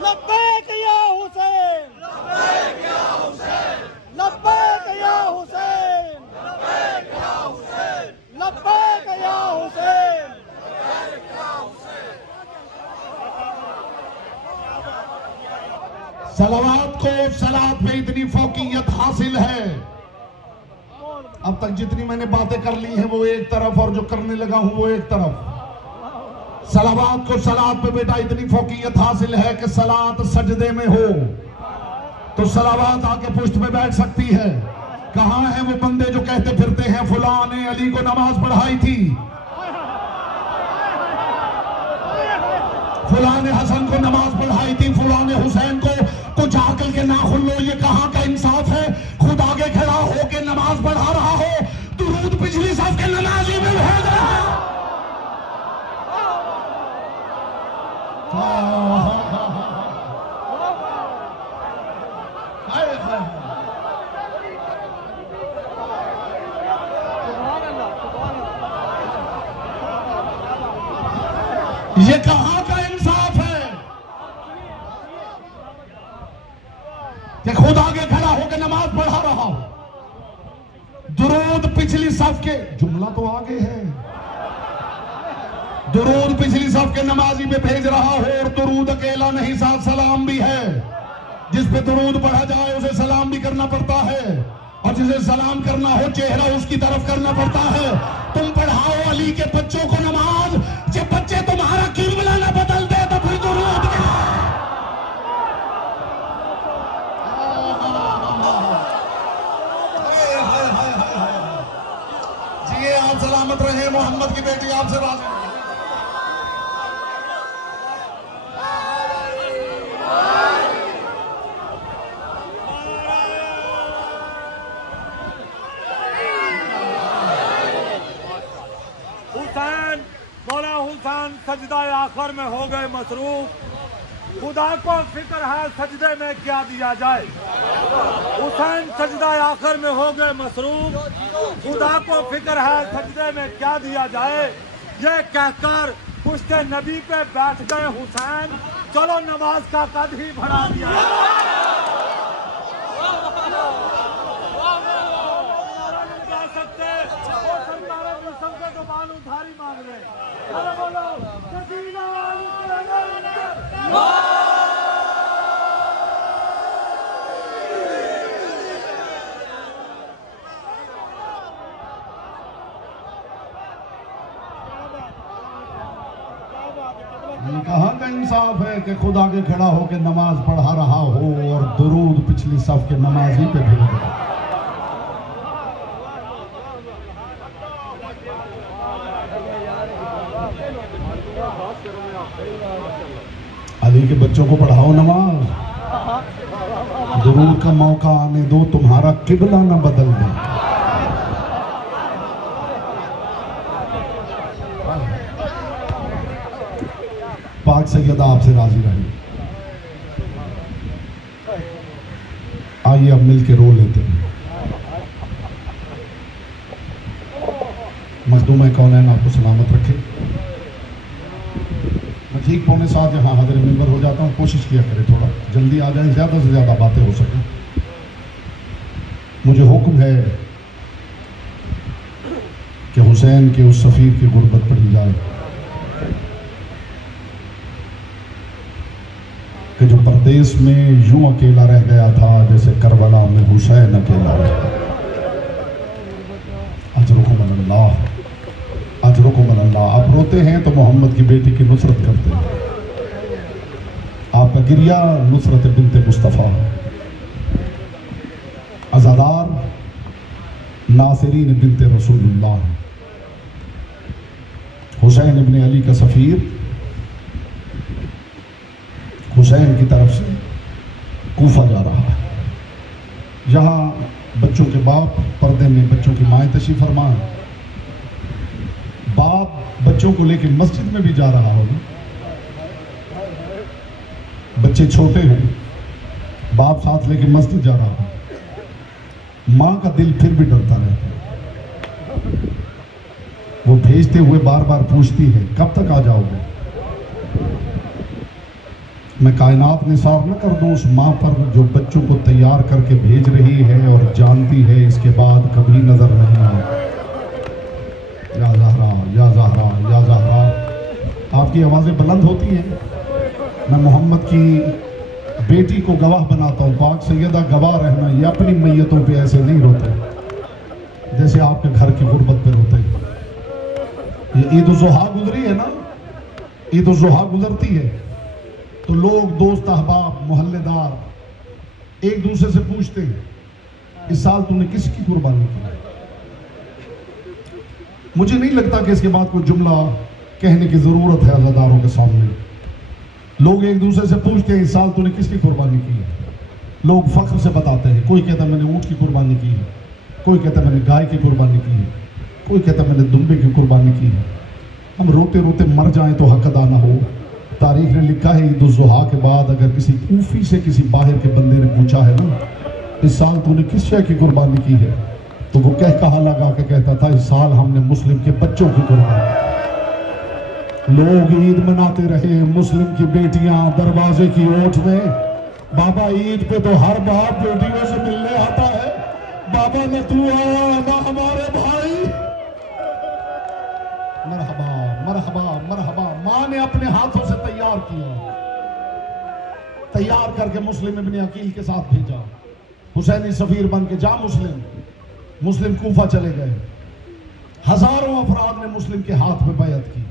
लब्बैक या हुसैन, लब्बैक या हुसैन, लब्बैक या हुसैन, लब्बैक या हुसैन, लब्बैक या हुसैन। सलावात को सलात में इतनी फोकियत हासिल है। अब तक जितनी मैंने बातें कर ली हैं वो एक तरफ, और जो करने लगा हूं वो एक तरफ। सलावात को सलात पे बेटा इतनी फोकियत हासिल है कि सलात सजदे में हो तो सलावात आके पुष्ट पे बैठ सकती है। कहां है वो बंदे जो कहते फिरते हैं फुला ने अली को नमाज पढ़ाई थी, फुला ने हसन को नमाज पढ़ाई थी, फुला ने हुसैन को कुछ आकल के नाखुन लो। ये कहां का इंसाफ है? खुद आगे खड़ा होके नमाज पढ़ा रहा हो, दुरूद पिछली साफ के नमाजी में भेज रहा है। ये कहां का इंसाफ है कि खुद आगे खड़ा होकर नमाज पढ़ा रहा हो, दुरूद पिछली सफ के, जुमला तो आगे है, दुरूद पिछली सफ के नमाजी में भेज रहा हो। और दुरूद अकेला नहीं, साथ सलाम भी है। जिस पे दुरूद पढ़ा जाए उसे सलाम भी करना पड़ता है, और जिसे सलाम करना हो चेहरा उसकी तरफ करना पड़ता है। तुम पढ़ाओ अली के बच्चों को नमाज, जब बच्चे तुम्हारा किबला न बदल दे तो फिर दुरूद क्या? जी आप सलामत रहे, मोहम्मद की बेटी आपसे राजी। हुसैन, मौला हुसैन सजदा आखिर में हो गए मसरूफ। खुदा को फिक्र है सजदे में क्या दिया जाए। हुसैन सजदा आखिर में हो गए मसरूफ। खुदा को फिक्र है सजदे में क्या दिया जाए। ये कहकर पुश्ते नबी पे बैठ गए हुसैन। चलो नमाज का कद ही बढ़ा दिया। जुबान उधारी मांग रहे। अरे बोलो नसीना कहां का इंसाफ है कि खुद आगे खड़ा होकर नमाज पढ़ा रहा हो और दुरूद पिछली सफ के नमाजी पे भेज रहा। अली के बच्चों को पढ़ाओ नमाज, दुरूद का मौका आने दो, तुम्हारा किबला न बदल दे। पाक सैयदा आपसे राजी रहे। आइए अब मिल के रो लेते हैं। मखदूम कौनैन आपको सलामत रखे। मैं ठीक 6:45 यहाँ हाजिर मेंबर हो जाता हूँ। कोशिश किया करें थोड़ा जल्दी आ जाए, ज़्यादा से ज़्यादा बातें हो सकें। मुझे हुक्म है कि हुसैन हुसैन के उस सफ़ीर की गुर्बत पढ़ी जाए कि जो परदेश में यूं अकेला रह गया था जैसे करबला में हुसैन अकेला रहा। अजरुकुम अल्लाह, अजरुकुम अल्लाह। आप रोते हैं तो मोहम्मद की बेटी की नुसरत करते हैं। आपका गिरिया नुसरत बिनते मुस्तफ़ा, अज़ादार नासिरीन बिनते रसूलुल्लाह, हुसैन इब्न अली का सफ़ीर हुसैन की तरफ से कूफा जा रहा है। यहाँ बच्चों के बाप पर्दे में, बच्चों की माएँ तशरीफ़ फरमा। बाप बच्चों को लेकर मस्जिद में भी जा रहा होगा, बच्चे छोटे हों, बाप साथ लेके मस्जिद जा रहा हो, माँ का दिल फिर भी डरता रहता है। वो भेजते हुए बार बार पूछती है कब तक आ जाओगे। मैं कायनात निसार न कर दूं उस माँ पर जो बच्चों को तैयार करके भेज रही है और जानती है इसके बाद कभी नजर नहीं आए। या ज़हरा, या ज़हरा, या ज़हरा। आपकी आवाज़ें बुलंद होती हैं। मैं मोहम्मद की बेटी को गवाह बनाता हूँ, पाक सैयदा गवाह रहना, ये अपनी मैयतों पे ऐसे नहीं रोते जैसे आपके घर की गुर्बत पे रोते हैं। ये ईद उल ज़ुहा गुजरी है ना, ईद उल ज़ुहा गुजरती है तो लोग, दोस्त अहबाब, मोहल्लेदार एक दूसरे से पूछते हैं इस साल तुमने किसकी कुर्बानी की। मुझे नहीं लगता कि इसके बाद कोई जुमला कहने की जरूरत है अज़ादारों के सामने। लोग एक दूसरे से पूछते हैं इस साल तूने किसकी कुर्बानी की है। लोग फख्र से बताते हैं, कोई कहता है मैंने ऊँट की कुर्बानी की है, कोई कहता है मैंने गाय की कुर्बानी की है, कोई कहता है मैंने दुम्बे की कुर्बानी की है। हम रोते रोते मर जाएं तो हक अदा ना हो। तारीख ने लिखा है ईद उल ज़ुहा के बाद अगर किसी कूफी से किसी बाहर के बंदे ने पूछा है ना इस साल तूने किस शय की कुर्बानी की है, तो वो कहा लगा के कहता था इस साल हमने मुस्लिम के बच्चों की कुर्बानी। लोग ईद मनाते रहे, मुस्लिम की बेटियां दरवाजे की ओट में। बाबा ईद पे तो हर बाप बेटियों से मिलने आता है, बाबा न तू आया ना हमारे भाई। मरहबा मरहबा मरहबा। माँ ने अपने हाथों से तैयार किया, तैयार करके मुस्लिम इब्न अकील के साथ भेजा। हुसैनी सफीर बन के जा मुस्लिम कूफा चले गए। हजारों अफराद ने मुस्लिम के हाथ में बैअत की।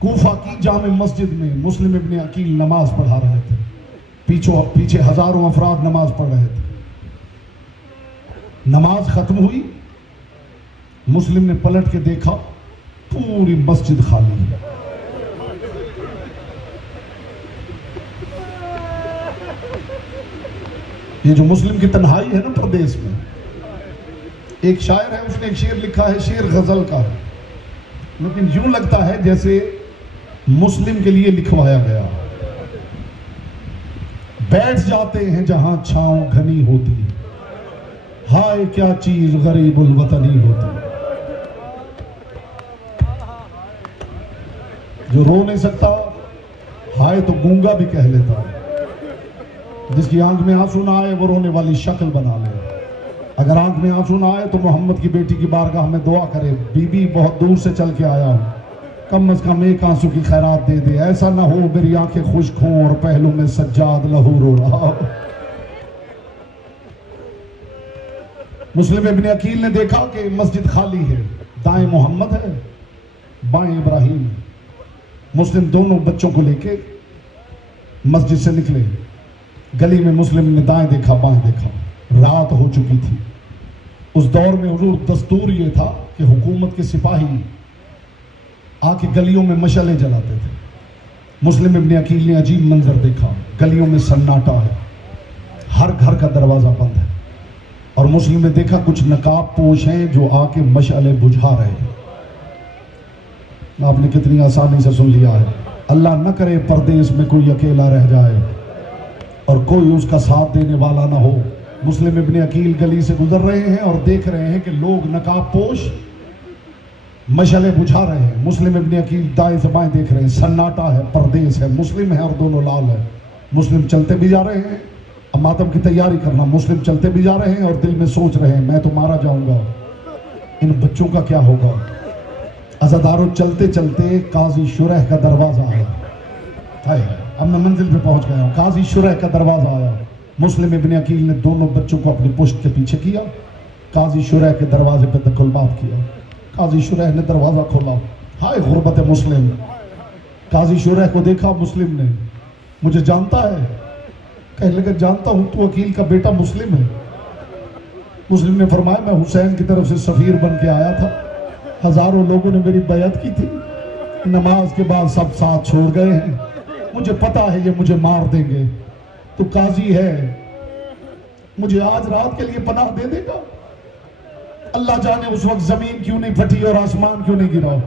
कूफा की जामे मस्जिद में मुस्लिम इब्न अकील नमाज पढ़ा रहे थे, पीछे हजारों अफराद नमाज पढ़ रहे थे। नमाज खत्म हुई, मुस्लिम ने पलट के देखा पूरी मस्जिद खाली है। ये जो मुस्लिम की तन्हाई है ना प्रदेश में, एक शायर है उसने एक शेर लिखा है, शेर गजल का है, लेकिन यूं लगता है जैसे मुस्लिम के लिए लिखवाया गया। बैठ जाते हैं जहां छांव घनी होती, हाय क्या चीज गरीबुल वतनी होती। जो रो नहीं सकता हाय तो गूंगा भी कह लेता है। जिसकी आंख में आंसू ना आए वो रोने वाली शक्ल बना ले। अगर आंख में आंसू ना आए तो मोहम्मद की बेटी की बारगाह में दुआ करे, बीबी बहुत दूर से चल के आया हूं, कम से कम एक आंसू की खैरात दे दे। ऐसा ना हो मेरी आंखें खुश्क हों और पहलू में सज्जाद लहू रो रहा हो। मुस्लिम इब्न अकील ने देखा कि मस्जिद खाली है, दाएं मोहम्मद है, बाएं इब्राहिम। मुस्लिम दोनों बच्चों को लेके मस्जिद से निकले। गली में मुस्लिम ने दाएं देखा, बाएं देखा, रात हो चुकी थी। उस दौर में हुजूर दस्तूर ये था कि हुकूमत के सिपाही आके गलियों में मशाले जलाते थे। मुस्लिम इब्न अकील ने अजीब मंजर देखा, गलियों में सन्नाटा है, हर घर का दरवाजा बंद है। और मुस्लिम ने देखा कुछ नकाब पोश हैं जो आके मशाले बुझा रहे हैं। आपने कितनी आसानी से सुन लिया है। अल्लाह न करे परदेश में कोई अकेला रह जाए और कोई उसका साथ देने वाला ना हो। मुस्लिम इब्न अकील गली से गुजर रहे हैं और देख रहे हैं कि लोग नकाब पोश मशाले बुझा रहे हैं। मुस्लिम इब्न अकील दाएं से बाएं देख रहे हैं, सन्नाटा है, परदेश है, मुस्लिम है और दोनों लाल है। मुस्लिम चलते भी जा रहे हैं, अब मातम की तैयारी करना। मुस्लिम चलते भी जा रहे हैं और दिल में सोच रहे हैं मैं तो मारा जाऊंगा, इन बच्चों का क्या होगा। अज़ादारों, चलते चलते काजी शुरह का दरवाजा आया। अब मैं मंजिल पे पहुंच गया हूँ। काजी शुरह का दरवाजा आया। मुस्लिम इब्न अकील ने दोनों बच्चों को अपनी पुश्त के पीछे किया। काजी शुरह के दरवाजे पे दखलबाब किया। काजी शुरह ने दरवाजा खोला। हाय गुर्बत मुस्लिम। काजी शुरह को देखा मुस्लिम ने, मुझे जानता है? कहने लगा जानता हूं, तू अकील का बेटा मुस्लिम है। मुस्लिम ने फरमाया मैं हुसैन की तरफ से सफीर बन के आया था, हजारों लोगों ने मेरी बैत की थी, नमाज के बाद सब साथ छोड़ गए हैं, मुझे पता है ये मुझे मार देंगे, तू काजी है, मुझे आज रात के लिए पनाह दे देगा। अल्लाह जाने उस वक्त जमीन क्यों नहीं फटी और आसमान क्यों नहीं गिरा।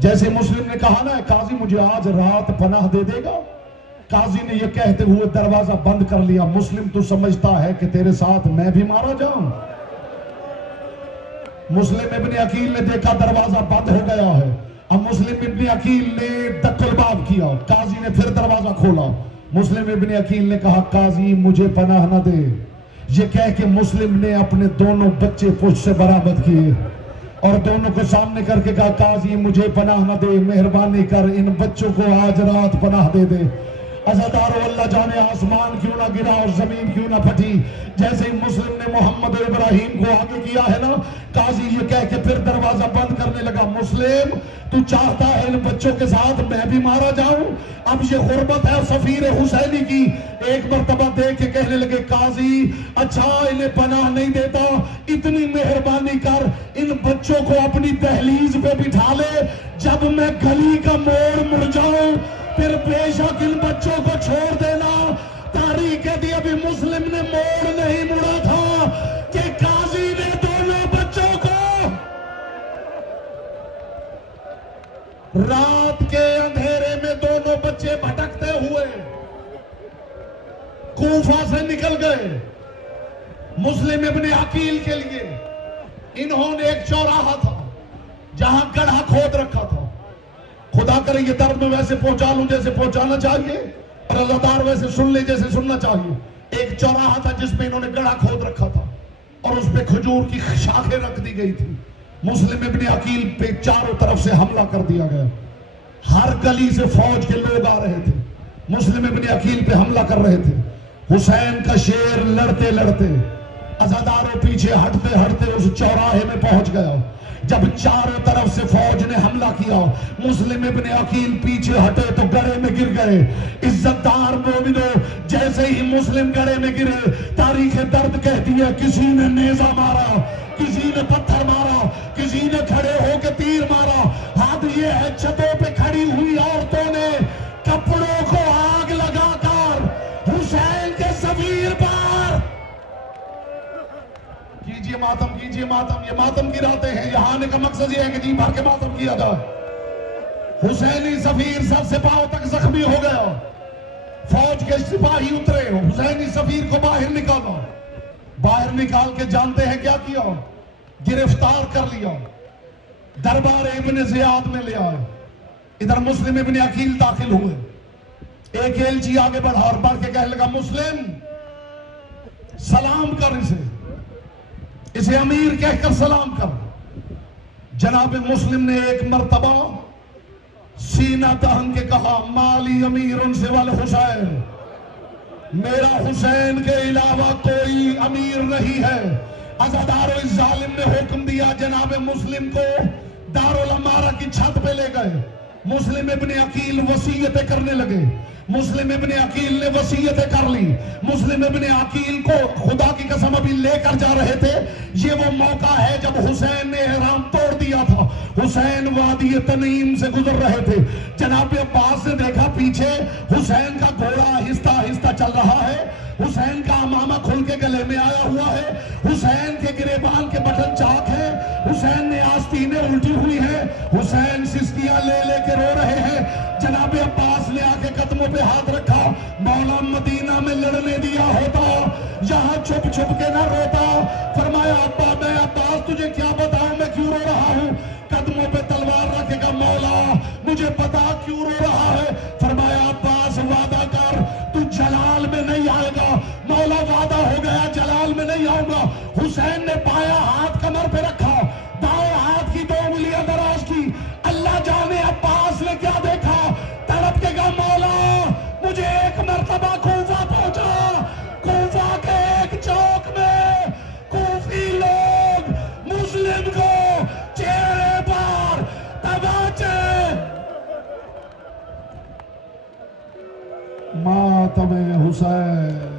जैसे मुस्लिम ने कहा ना काजी मुझे आज रात पनाह दे देगा, काजी ने यह कहते हुए दरवाजा बंद कर लिया। मुस्लिम तू समझता है कि तेरे साथ मैं भी मारा जाऊं? मुस्लिम इब्न अकील ने देखा दरवाजा बंद हो गया है। अब मुस्लिम इब्न अकील ने दखलबाब किया। काजी ने फिर दरवाजा खोला। मुस्लिम इब्न अकील ने कहा काजी मुझे पनाह न दे। ये कह के मुस्लिम ने अपने दोनों बच्चे पुष्ट से बरामद किए और दोनों को सामने करके कहा काजी मुझे पनाह न दे, मेहरबानी कर इन बच्चों को आज रात पनाह दे दे। अज़ादारों, अल्लाह जाने आसमान क्यों ना गिरा और जमीन क्यों ना फटी। जैसे ही मुस्लिम ने मोहम्मद और इब्राहिम को आगे किया है ना, काजी ये कह के फिर दरवाजा बंद करने लगा। मुस्लिम तू चाहता है इन बच्चों के साथ मैं भी मारा जाऊं? अब ये गुर्बत है सफीर हुसैनी की। एक मर्तबा देख के कहने लगे काजी अच्छा इन्हें पनाह नहीं देता, इतनी मेहरबानी कर इन बच्चों को अपनी दहलीज पे बिठा ले, जब मैं गली का मोड़ मुड़ जाऊं फिर बेशक इन बच्चों को छोड़ देना। तारीख दी अभी मुस्लिम ने मोड़ नहीं मुड़ा था कि काजी ने दोनों बच्चों को रात के अंधेरे में दोनों बच्चे भटकते हुए कूफा से निकल गए मुस्लिम इब्न अकील के लिए। इन्होंने एक चौराहा था जहां गड्ढा खोद रखा था। खुदा करे ये दर्द में वैसे पहुंचा लूं जैसे पहुंचाना चाहिए और अज़ादार वैसे सुन ले जैसे सुनना चाहिए। एक चौराहा था जिसमें इन्होंने गड्ढा खोद रखा था और उस पे खजूर की शाखें रख दी गई थी। मुस्लिम इब्न अकील पे चारों तरफ से हमला कर दिया गया। हर गली से फौज के लोग आ रहे थे, मुस्लिम इब्न अकील पे हमला कर रहे थे। हुसैन का शेर लड़ते लड़ते अज़ादारों पीछे हटते हटते उस चौराहे में पहुंच गया। जब चारों तरफ से फौज ने हमला किया, मुस्लिम इब्न अकील पीछे हटे तो गड़े में गिर गए। इज्जतदार मोमिनो, जैसे ही मुस्लिम गड़े में गिरे तारीख दर्द कहती है किसी ने नेजा मारा, किसी ने पत्थर मारा, किसी ने खड़े होकर तीर मारा। हाथ ये है छतों पे खड़ी हुई औरतों ने कपड़ों को आग लगाकर हुसैन के सफीर पर कीजिए मातम, कीजिए मातम। ये मातम की रातें हैं, यहाँ आने का मकसद ये है कि जी भर के मातम किया जाए। हुसैनी सफीर सर से पांव तक जख्मी हो गया। फौज के सिपाही उतरे, हुसैनी सफीर को बाहर निकाला। बाहर निकाल के जानते हैं क्या किया? गिरफ्तार कर लिया, दरबार इब्न जियाद में ले आए। इधर मुस्लिम इब्न अकील दाखिल हुए। एक एलची आगे बढ़ा और बढ़ के कहने लगा मुस्लिम सलाम कर, इसे अमीर कहकर सलाम कर। जनाब मुस्लिम ने एक मर्तबा सीना तान के कहा माली अमीर उनसे वाले हुसैन, मेरा हुसैन के अलावा कोई अमीर नहीं है। अज़ादारों, इस जालिम ने हुक्म दिया जनाब मुस्लिम को दारुल अमारा की छत पे ले गए। मुस्लिम इब्न अकील वसीयतें करने लगे। मुस्लिम इब्न अकील ने वसीयतें कर ली। मुस्लिम इब्न अकील को खुदा की कसम अभी लेकर जा रहे थे। ये वो मौका है जब हुसैन ने एहराम तोड़ दिया था। हुसैन वादी तनीम से गुजर रहे थे। जनाब अब्बास ने देखा पीछे हुसैन का घोड़ा आहिस्ता आहिस्ता चल रहा है। हुसैन का अमामा खुल के गले में आया हुआ है। हुसैन के गिरेबान के बटन चाक है। हुसैन ने आस्तीनें उल्टी हुई है। हुसैन सिस्कियां ले लेके रो रहे हैं। जनाब अब्बास ने आके कदमों पे हाथ रखा। मौला मदीना में लड़ने दिया होता, यहाँ छुप छुप के ना रोता। फरमाया अब्बा मैं अब्बास तुझे क्या बताऊं मैं क्यों रो रहा हूँ। कदमों पे तलवार रखेगा मौला मुझे पता क्यों रो रहा है। फरमाया अब्बास वादा कर तू जलाल में नहीं आएगा। मौला वादा हो गया जलाल में नहीं आऊंगा। हुसैन ने बायां हाथ कमर पे रखा, दाएं मातम हुसैन